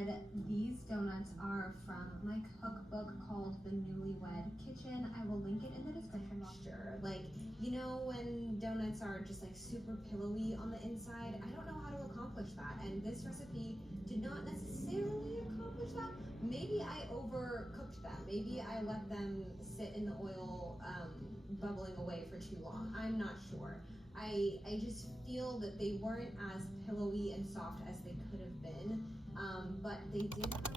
said these donuts are from my cookbook called The Newlywed Kitchen. I will link it in the description box. Sure. Like, you know when donuts are just like super pillowy on the inside? I don't know how to accomplish that. And this recipe did not necessarily accomplish that. Maybe I overcooked them. Maybe I let them sit in the oil bubbling away for too long. I'm not sure. I just feel that they weren't as pillowy and soft as they could have been, but they did have.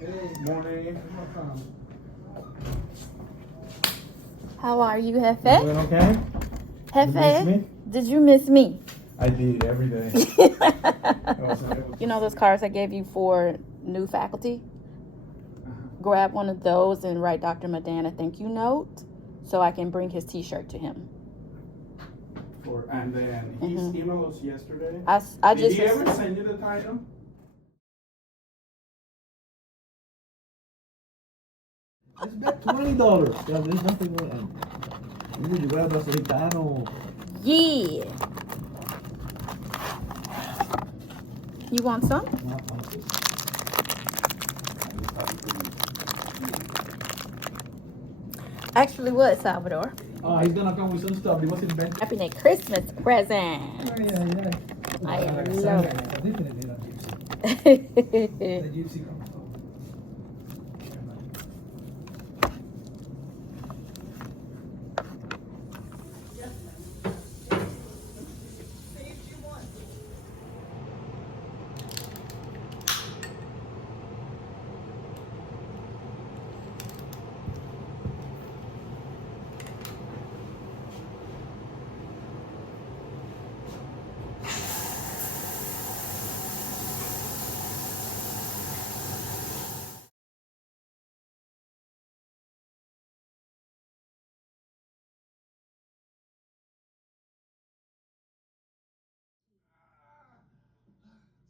Good morning. How are you, Hefe? Doing okay? Hefe, did you miss me? I did every day. You know those cards I gave you for new faculty? Grab one of those and write Dr. Madan a thank you note so I can bring his t-shirt to him. And then he emailed us yesterday. Did he ever send you the title? It's bet $20. Yeah, there's nothing wrong. You need to grab us a Gitano. Yeah. You want some? Actually, what, Salvador? Oh, he's gonna come with some stuff. He was in bed. Wrapping a Christmas present. Oh, yeah. I love it.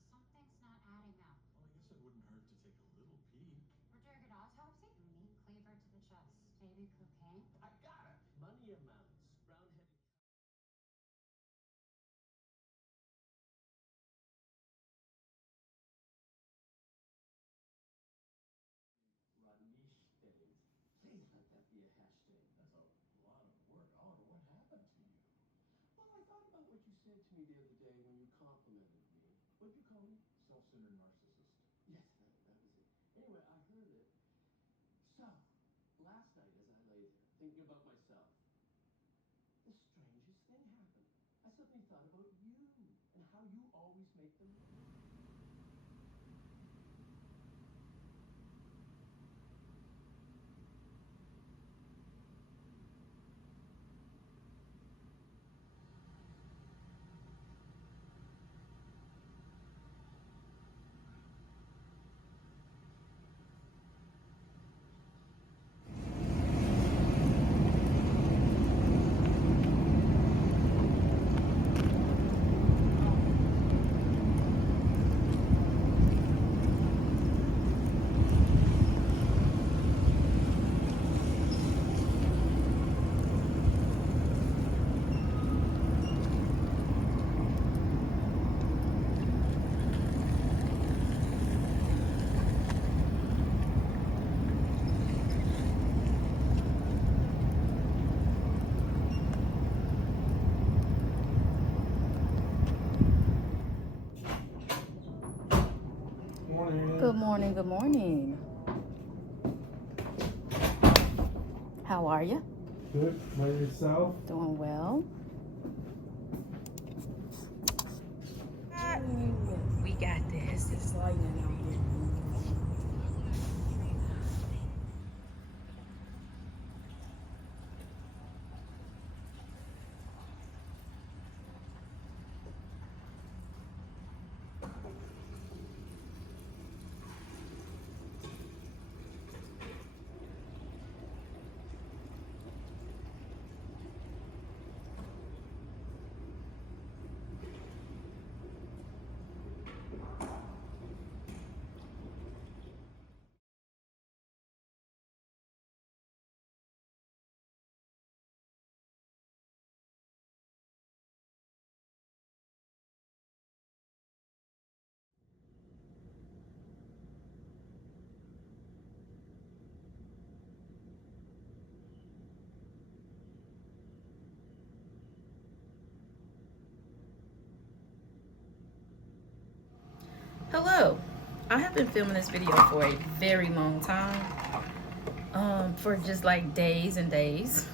Something's not adding up. Well, I guess it wouldn't hurt to take a little peek. For target autopsy? Meat cleaver to the chest. Baby cocaine? I got it! Money amounts. Brown-headed. Ranishtes. Please let that be a hashtag. That's a lot of work. Oliver, what happened to you? Well, I thought about what you said to me the other day when you complimented me. What'd you call me? Self-centered narcissist. Yes, that was it. Anyway, I heard it. So, last night as I lay there, thinking about myself, the strangest thing happened. I suddenly thought about you and how you always make them. Good morning, good morning. How are you? Good. By yourself? Doing well. We got this. It's lightning out here. Hello. I have been filming this video for a very long time. For just like days and days.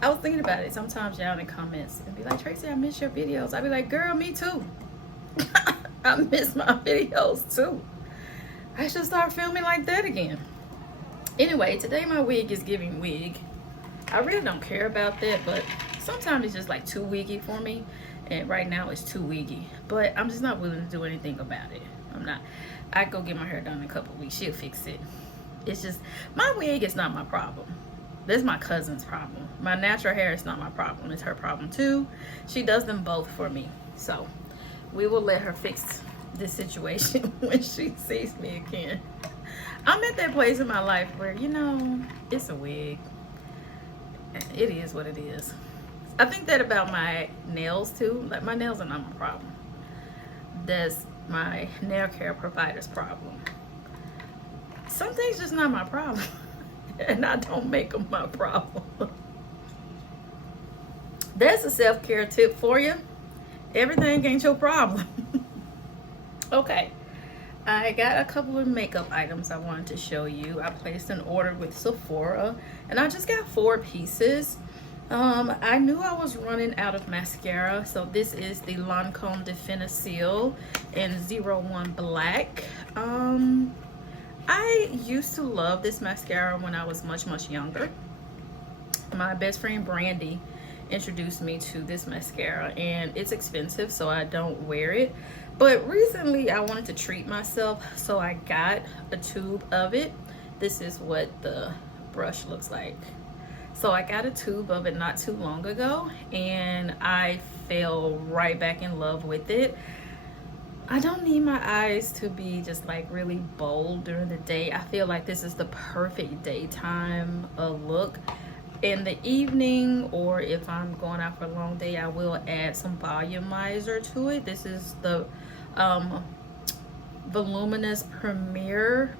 I was thinking about it. Sometimes y'all in the comments and be like, Tracy, I miss your videos. I'd be like, girl, me too. I miss my videos too. I should start filming like that again. Anyway, today my wig is giving wig. I really don't care about that, but sometimes it's just like too wiggy for me. And right now it's too wiggy. But I'm just not willing to do anything about it. I'm not. I go get my hair done in a couple of weeks. She'll fix it. It's just, my wig is not my problem. That's my cousin's problem. My natural hair is not my problem. It's her problem too. She does them both for me. So we will let her fix this situation when she sees me again. I'm at that place in my life where, you know, it's a wig. It is what it is. I think that about my nails too. Like, my nails are not my problem. That's my nail care provider's problem. Some things just not my problem. And I don't make them my problem. That's a self-care tip for you. Everything ain't your problem. Okay, I got a couple of makeup items I wanted to show you. I placed an order with Sephora and I just got 4 pieces. I knew I was running out of mascara, so this is the Lancome Definisil in 01 Black. I used to love this mascara when I was much younger. My best friend Brandy introduced me to this mascara, and it's expensive, so I don't wear it. But recently I wanted to treat myself, so I got a tube of it. This is what the brush looks like. So I got a tube of it not too long ago, and I fell right back in love with it. I don't need my eyes to be just like really bold during the day. I feel like this is the perfect daytime look. In the evening, or if I'm going out for a long day, I will add some volumizer to it. This is the Voluminous Primer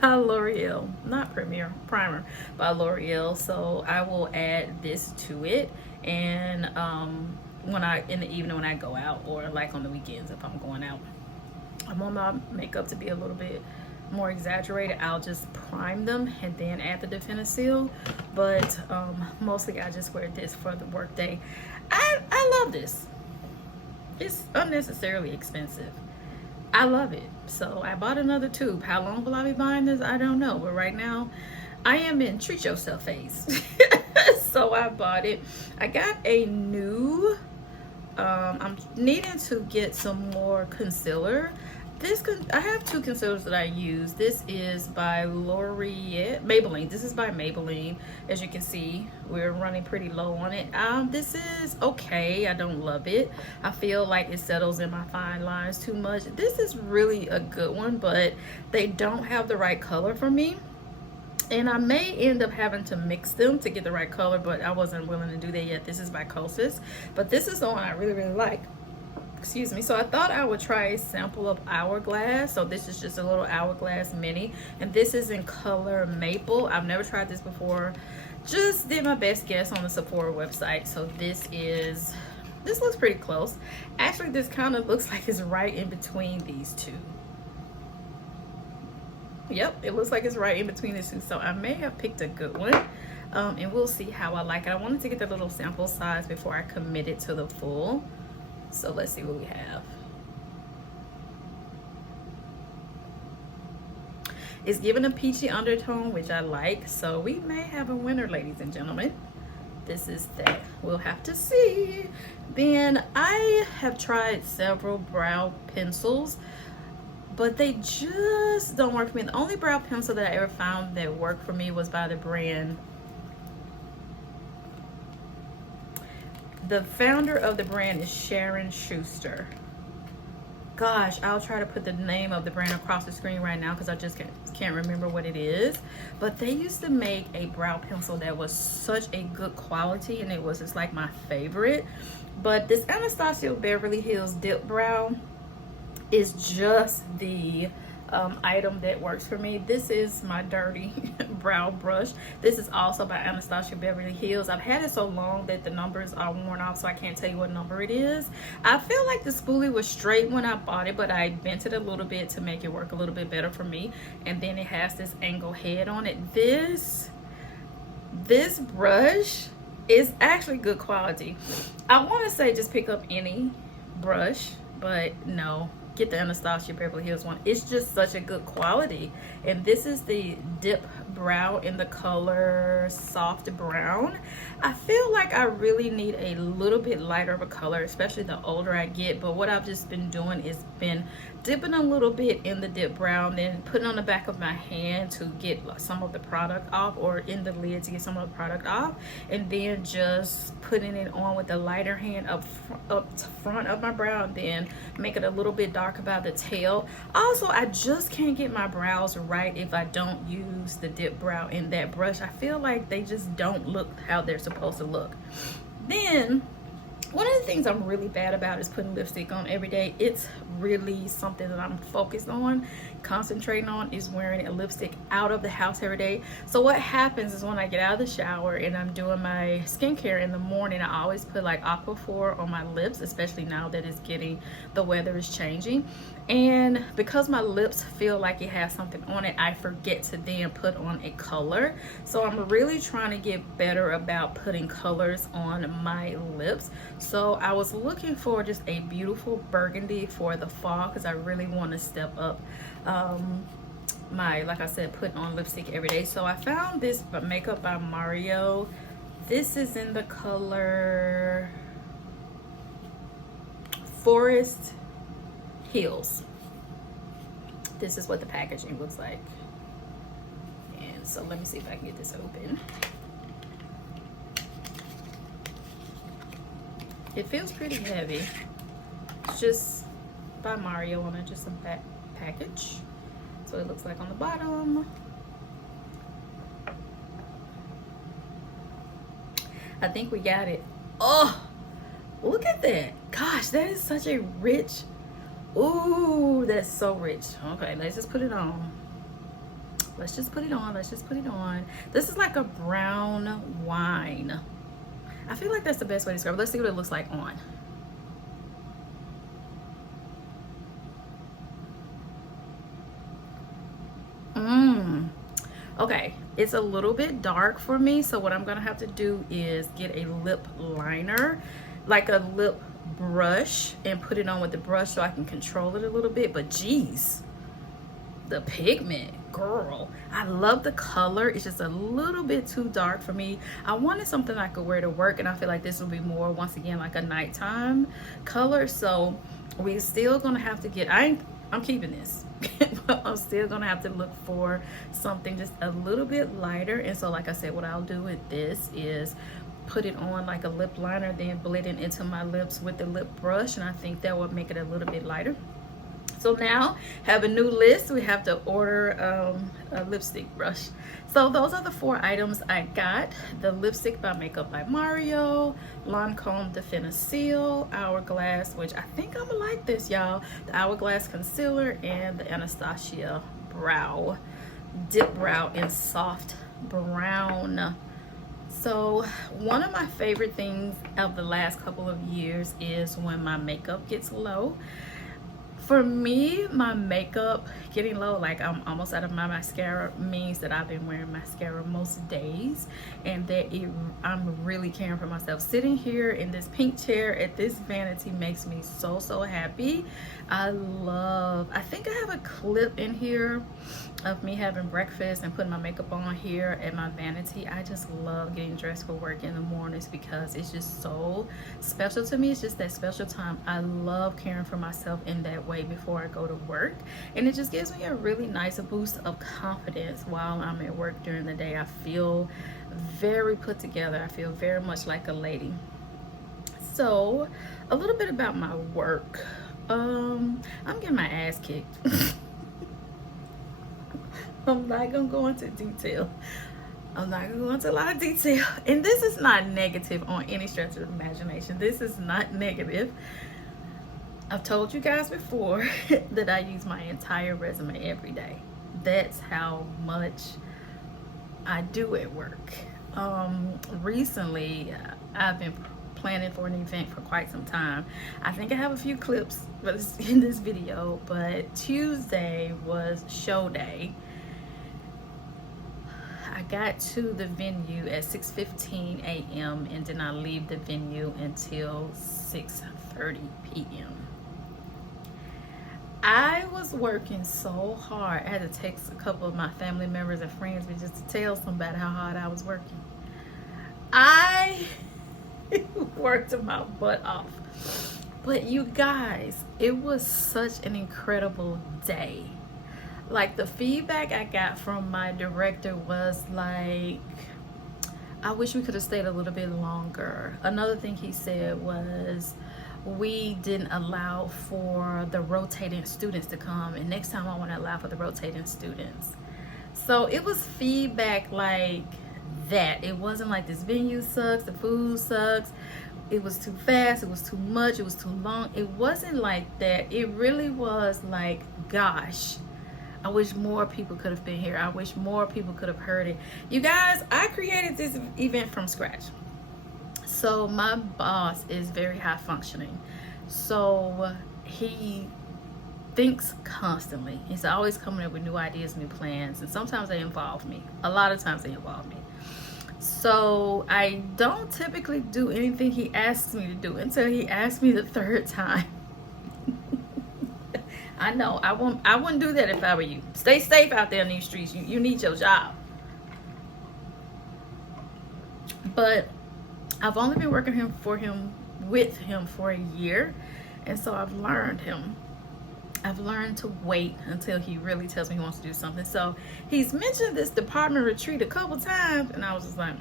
by L'Oreal. Not Premier, Primer by L'Oreal. So I will add this to it, and in the evening when I go out, or like on the weekends if I'm going out. I want my makeup to be a little bit more exaggerated. I'll just prime them and then add the Definisil, but mostly I just wear this for the work day. I love this. It's unnecessarily expensive. I love it. So I bought another tube. How long will I be buying this? I don't know, but right now I am in treat yourself phase. So I bought it. I got a new I'm needing to get some more concealer. I have 2 concealers that I use. This is by Maybelline. This is by Maybelline. As you can see, we're running pretty low on it. This is okay. I don't love it. I feel like it settles in my fine lines too much. This is really a good one, but they don't have the right color for me. And I may end up having to mix them to get the right color, but I wasn't willing to do that yet. This is by Kosas, but this is the one I really like. Excuse me. So I thought I would try a sample of Hourglass. So this is just a little Hourglass mini, and this is in color Maple. I've never tried this before. Just did my best guess on the Sephora website. So this looks pretty close. Actually, this kind of looks like it's right in between these two. Yep, it looks like it's right in between the two. So I may have picked a good one, and we'll see how I like it. I wanted to get the little sample size before I committed to the full. So let's see what we have. It's given a peachy undertone, which I like. So we may have a winner, ladies and gentlemen. This is that. We'll have to see. Then I have tried several brow pencils, but they just don't work for me. The only brow pencil that I ever found that worked for me was by the brand. The founder of the brand is Sharon Schuster. Gosh, I'll try to put the name of the brand across the screen right now because I just can't remember what it is. But they used to make a brow pencil that was such a good quality, and it was just like my favorite. But this Anastasia Beverly Hills Dip Brow is just the item that works for me. This is my dirty brow brush. This is also by Anastasia Beverly Hills. I've had it so long that the numbers are worn off, so I can't tell you what number it is. I feel like the spoolie was straight when I bought it, but I bent it a little bit to make it work a little bit better for me. And then it has this angle head on it. This brush is actually good quality. I want to say just pick up any brush, but no, get the Anastasia Beverly Hills one. It's just such a good quality. And this is the dip brow in the color soft brown. I feel like I really need a little bit lighter of a color, especially the older I get. But what I've just been doing is been dipping a little bit in the dip brown, then putting on the back of my hand to get some of the product off, or in the lid to get some of the product off, and then just putting it on with the lighter hand up front of my brow, and then make it a little bit darker by the tail. Also, I just can't get my brows right if I don't use the dip brow in that brush. I feel like they just don't look how they're supposed to look. Then one of the things I'm really bad about is putting lipstick on every day. It's really something that I'm focused on, concentrating on, is wearing a lipstick out of the house every day. So what happens is when I get out of the shower and I'm doing my skincare in the morning, I always put like Aquaphor on my lips, especially now that the weather is changing. And because my lips feel like it has something on it, I forget to then put on a color. So I'm really trying to get better about putting colors on my lips. So I was looking for just a beautiful burgundy for the fall, because I really want to step up like I said, putting on lipstick every day. So I found this makeup by Mario. This is in the color Forest Hills. This is what the packaging looks like. And so let me see if I can get this open. It feels pretty heavy. It's just by Mario on it, just a package. So it looks like on the bottom. I think we got it. Oh, look at that. Gosh, that is such a rich, ooh, that's so rich. Okay, let's just put it on. Let's just put it on. Let's just put it on. This is like a brown wine. I feel like that's the best way to describe it. Let's see what it looks like on. Okay, it's a little bit dark for me, so what I'm gonna have to do is get a lip liner, like a lip brush, and put it on with the brush so I can control it a little bit. But geez, the pigment, girl, I love the color. It's just a little bit too dark for me. I wanted something I could wear to work, and I feel like this will be more, once again, like a nighttime color. So we're still gonna have to get, I'm keeping this. But I'm still gonna have to look for something just a little bit lighter. And so like I said, what I'll do with this is put it on like a lip liner, then blend it into my lips with the lip brush, and I think that would make it a little bit lighter. So now have a new list. We have to order a lipstick brush. So those are the 4 items I got: the lipstick by Makeup by Mario, Lancome de Finicil, Hourglass, which I think I'm gonna like this, y'all, the Hourglass concealer, and the Anastasia brow dip brow in soft brown. So one of my favorite things of the last couple of years is when my makeup gets low. For me, my makeup getting low, like I'm almost out of my mascara, means that I've been wearing mascara most days, and that I'm really caring for myself. Sitting here in this pink chair at this vanity makes me so happy. I think I have a clip in here of me having breakfast and putting my makeup on here at my vanity. I just love getting dressed for work in the mornings because it's just so special to me. It's just that special time. I love caring for myself in that way before I go to work, and it just gives me a really nice boost of confidence while I'm at work during the day. I feel very put together. I feel very much like a lady. So a little bit about my work. I'm getting my ass kicked. I'm not gonna go into detail. I'm not gonna go into a lot of detail. And this is not negative on any stretch of the imagination. This is not negative. I've told you guys before that I use my entire resume every day. That's how much I do at work. Recently, I've been planning for an event for quite some time. I think I have a few clips in this video, but Tuesday was show day. I got to the venue at 6:15 a.m. and did not leave the venue until 6:30 p.m. I was working so hard. I had to text a couple of my family members and friends just to tell somebody how hard I was working. I worked my butt off. But you guys, it was such an incredible day. Like, the feedback I got from my director was like, I wish we could have stayed a little bit longer. Another thing he said was, we didn't allow for the rotating students to come, and next time I want to allow for the rotating students. So it was feedback like that. It wasn't like this venue sucks, the food sucks, it was too fast, it was too much, it was too long. It wasn't like that. It really was like, gosh, I wish more people could have been here. I wish more people could have heard it. You guys, I created this event from scratch. So my boss is very high functioning. So he thinks constantly. He's always coming up with new ideas, new plans, and sometimes they involve me. A lot of times they involve me. So I don't typically do anything he asks me to do until he asks me the third time. I know, I wouldn't do that if I were you. Stay safe out there in these streets. You need your job. But I've only been working with him for a year, and so I've learned him. I've learned to wait until he really tells me he wants to do something. So he's mentioned this department retreat a couple times, and I was just like,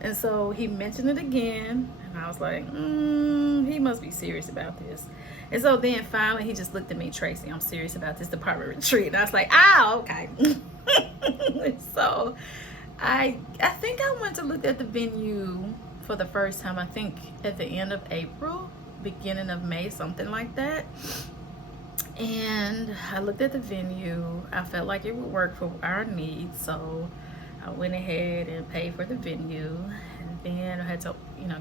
And so he mentioned it again, and I was like, he must be serious about this. And so then finally he just looked at me, Tracy, I'm serious about this department retreat. And I was like, okay. So I think I went to look at the venue for the first time, I think at the end of April, beginning of May, something like that. And I looked at the venue. I felt like it would work for our needs, so I went ahead and paid for the venue. And then I had to,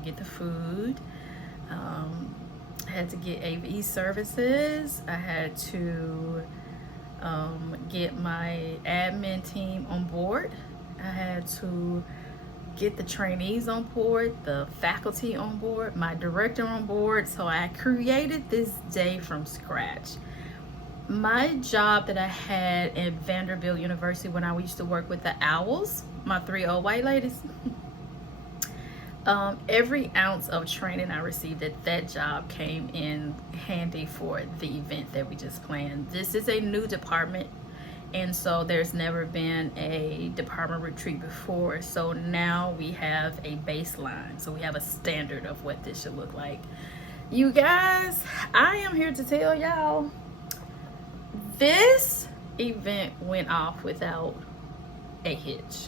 get the food. I had to get AV services. I had to get my admin team on board. I had to get the trainees on board, the faculty on board, my director on board. So I created this day from scratch. My job that I had at Vanderbilt University when I used to work with the Owls, my 3 old white ladies, every ounce of training I received at that job came in handy for the event that we just planned. This is a new department, and so there's never been a department retreat before. So now we have a baseline. So we have a standard of what this should look like. You guys, I am here to tell y'all, this event went off without a hitch.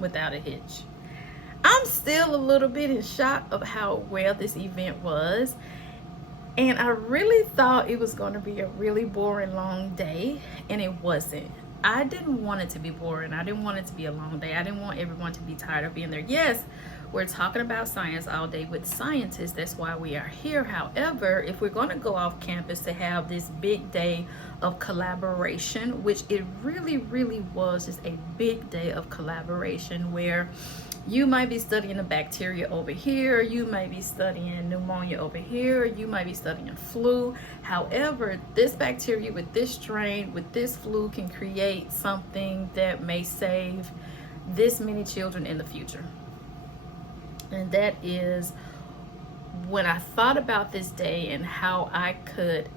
Without a hitch. I'm still a little bit in shock of how well this event was. And I really thought it was going to be a really boring, long day, and it wasn't. I didn't want it to be boring. I didn't want it to be a long day. I didn't want everyone to be tired of being there. Yes, we're talking about science all day with scientists. That's why we are here. However, if we're going to go off campus to have this big day of collaboration, which it really, really was just a big day of collaboration, where you might be studying a bacteria over here, you might be studying pneumonia over here, you might be studying flu. However, this bacteria with this strain, with this flu, can create something that may save this many children in the future. And that is when I thought about this day and how I could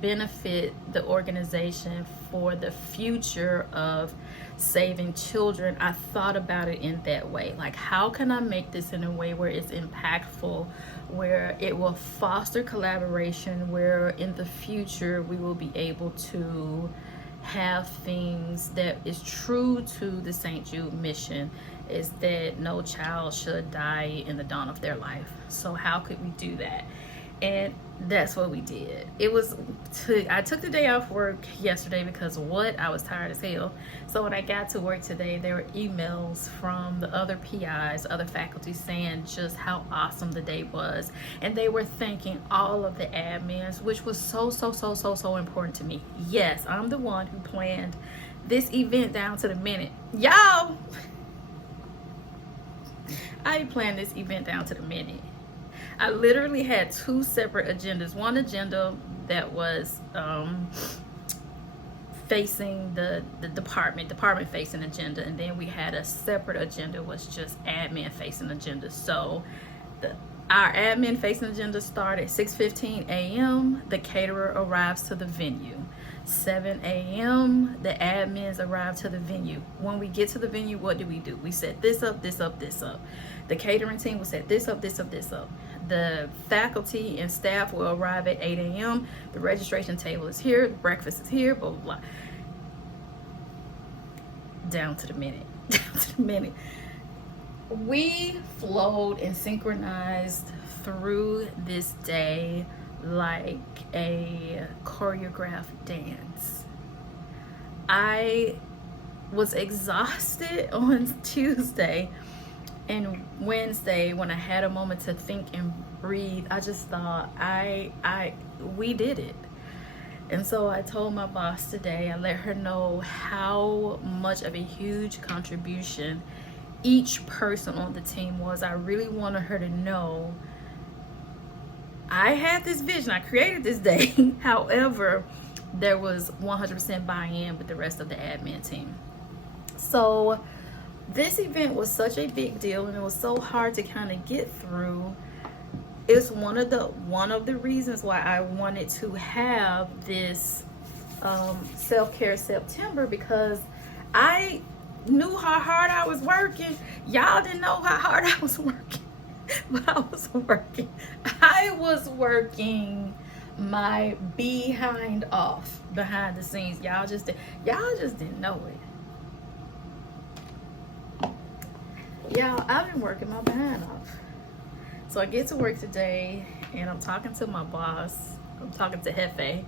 benefit the organization for the future of saving children. I thought about it in that way. Like, how can I make this in a way where it's impactful, where it will foster collaboration, where in the future we will be able to have things that is true to the St. Jude mission is that no child should die in the dawn of their life. So how could we do that? And that's what we did. I took the day off work yesterday because I was tired as hell. So when I got to work today, there were emails from the other PIs, other faculty, saying just how awesome the day was. And they were thanking all of the admins, which was so important to me. Yes, I'm the one who planned this event down to the minute. Y'all, I planned this event down to the minute. I literally had two separate agendas. One agenda that was facing the department facing agenda, and then we had a separate agenda was just admin facing agenda. So our admin facing agenda started at 6:15 a.m. The caterer arrives to the venue. 7 a.m. the admins arrive to the venue. When we get to the venue, what do? We set this up, this up, this up. The catering team will set this up, this up, this up. The faculty and staff will arrive at 8 a.m. The registration table is here, the breakfast is here, blah, blah, blah. Down to the minute. Down to the minute. We flowed and synchronized through this day like a choreographed dance. I was exhausted on Tuesday, and Wednesday, when I had a moment to think and breathe, I just thought we did it. And so I told my boss today, I let her know how much of a huge contribution each person on the team was. I really wanted her to know I had this vision, I created this day. However, there was 100% buy-in with the rest of the admin team. So this event was such a big deal, and it was so hard to kind of get through. It's one of the reasons why I wanted to have this self-care September, because I knew how hard I was working. Y'all didn't know how hard I was working, but I was working. I was working my behind off behind the scenes. Y'all just didn't know it. Y'all, I've been working my behind off. So I get to work today, and I'm talking to my boss. I'm talking to Jefe,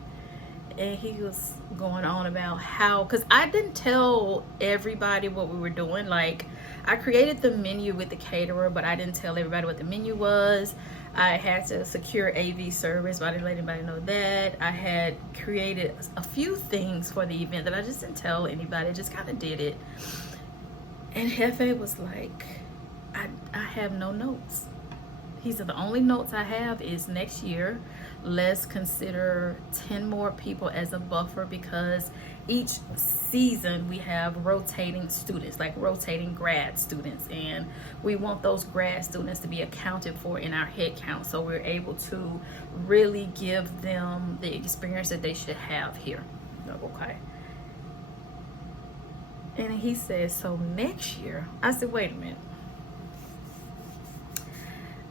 and he was going on about how, because I didn't tell everybody what we were doing. Like, I created the menu with the caterer, but I didn't tell everybody what the menu was. I had to secure AV service, but I didn't let anybody know that. I had created a few things for the event that I just didn't tell anybody. I just kind of did it. And Jefe was like, I have no notes. He said, the only notes I have is next year, let's consider 10 more people as a buffer, because each season we have rotating students, like rotating grad students, and we want those grad students to be accounted for in our head count, so we're able to really give them the experience that they should have here. Okay. And he said, so next year, I said, wait a minute.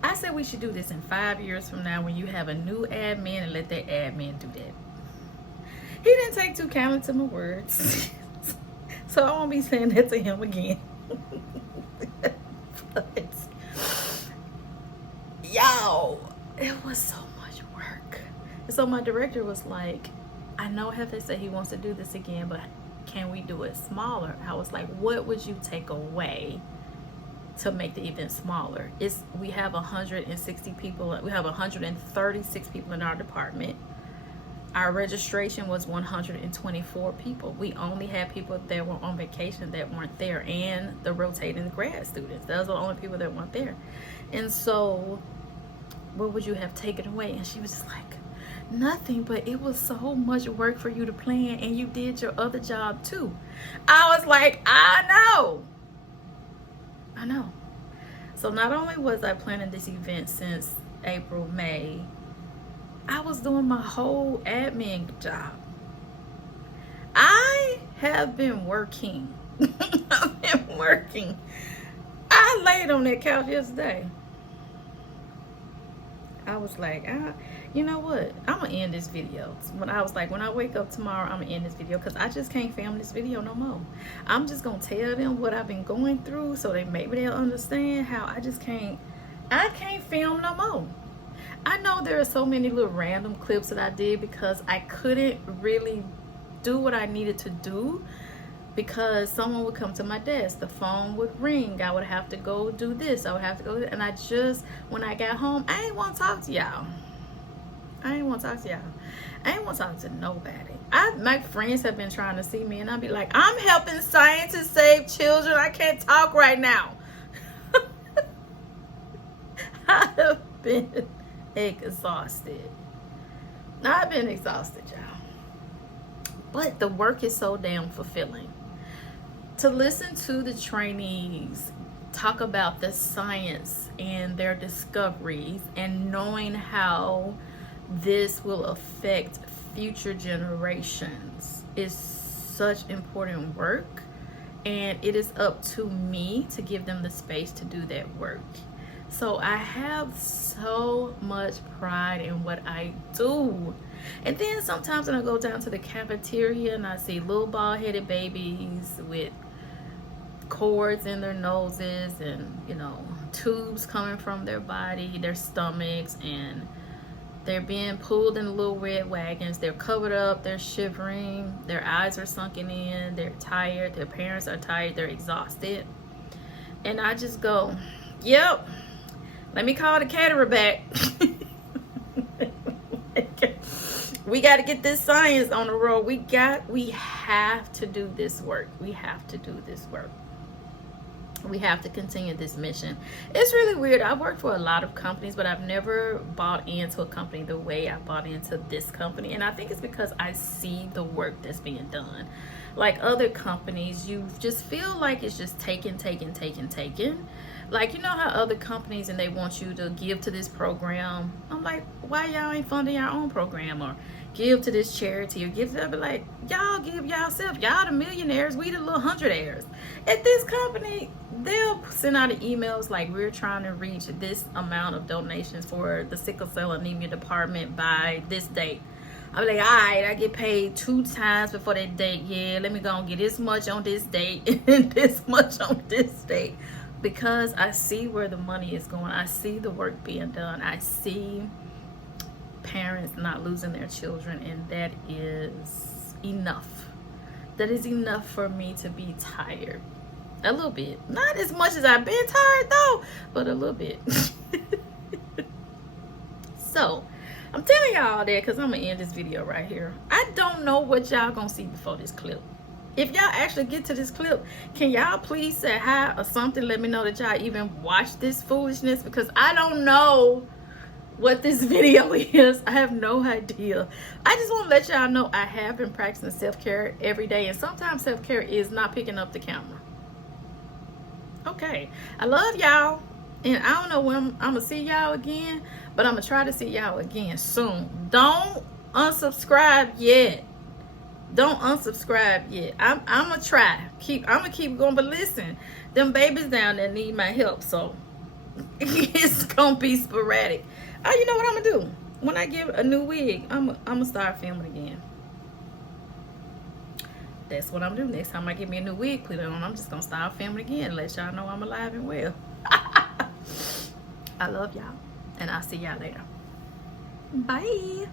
I said we should do this in 5 years from now, when you have a new admin, and let that admin do that. He didn't take too kindly to my words. So I won't be saying that to him again. But y'all, it was so much work. And so my director was like, I know Jefe said he wants to do this again, but can we do it smaller? I was like, what would you take away to make the event smaller? We have 160 people. We have 136 people in our department. Our registration was 124 people. We only had people that were on vacation that weren't there, and the rotating grad students. Those are the only people that weren't there. And so what would you have taken away? And she was just like, nothing, but it was so much work for you to plan, and you did your other job too. I was like, I know. So not only was I planning this event since April, May, I was doing my whole admin job. I have been working. I've been working. I laid on that couch yesterday. I was like, you know what? I'm gonna end this video. When I was like, when I wake up tomorrow, I'm gonna end this video because I just can't film this video no more. I'm just gonna tell them what I've been going through so that maybe they'll understand how I can't film no more. I know there are so many little random clips that I did because I couldn't really do what I needed to do because someone would come to my desk, the phone would ring, I would have to go do this, I would have to go, and when I got home, I ain't want to talk to y'all. I ain't want to talk to nobody. My friends have been trying to see me, and I'll be like, I'm helping scientists save children. I can't talk right now. I have been exhausted. I've been exhausted, y'all. But the work is so damn fulfilling. To listen to the trainees talk about the science and their discoveries and knowing how this will affect future generations is such important work, and it is up to me to give them the space to do that work. So I have so much pride in what I do. And then sometimes when I go down to the cafeteria and I see little bald-headed babies with cords in their noses and, you know, tubes coming from their body, their stomachs, and they're being pulled in little red wagons. They're covered up, they're shivering, their eyes are sunken in, they're tired, their parents are tired, they're exhausted. And I just go, yep, let me call the caterer back. We got to get this science on the road. We have to do this work. We have to do this work. We have to continue this mission. It's really weird. I've worked for a lot of companies, but I've never bought into a company the way I bought into this company. And I think it's because I see the work that's being done. Like other companies, you just feel like it's just taken. Like, you know how other companies and they want you to give to this program. I'm like, why y'all ain't funding your own program, or give to this charity, or give to that? But like, y'all give yourself. Y'all the millionaires, we the little hundredaires. At this company, they'll send out emails like, we're trying to reach this amount of donations for the sickle cell anemia department by this date. I'm like, all right, I get paid 2 times before that date. Yeah, let me go and get this much on this date and this much on this date. Because I see where the money is going. I see the work being done. I see parents not losing their children, and that is enough. That is enough for me to be tired. A little bit. Not as much as I've been tired though, but a little bit. So, I'm telling y'all that because I'm going to end this video right here. I don't know what y'all going to see before this clip. If y'all actually get to this clip, can y'all please say hi or something? Let me know that y'all even watch this foolishness, because I don't know what this video is. I have no idea. I just want to let y'all know I have been practicing self-care every day, and sometimes self-care is not picking up the camera. Okay, I love y'all, and I don't know when I'm gonna see y'all again, but I'm gonna try to see y'all again soon. Don't unsubscribe yet. Don't unsubscribe yet. I'm gonna try. I'm gonna keep going. But listen, them babies down there need my help, so it's gonna be sporadic. You know what I'm gonna do? When I get a new wig, I'm gonna start filming again. That's what I'm doing. Next time I get me a new wig put on, I'm just gonna start filming again. Let y'all know I'm alive and well. I love y'all, and I'll see y'all later. Bye.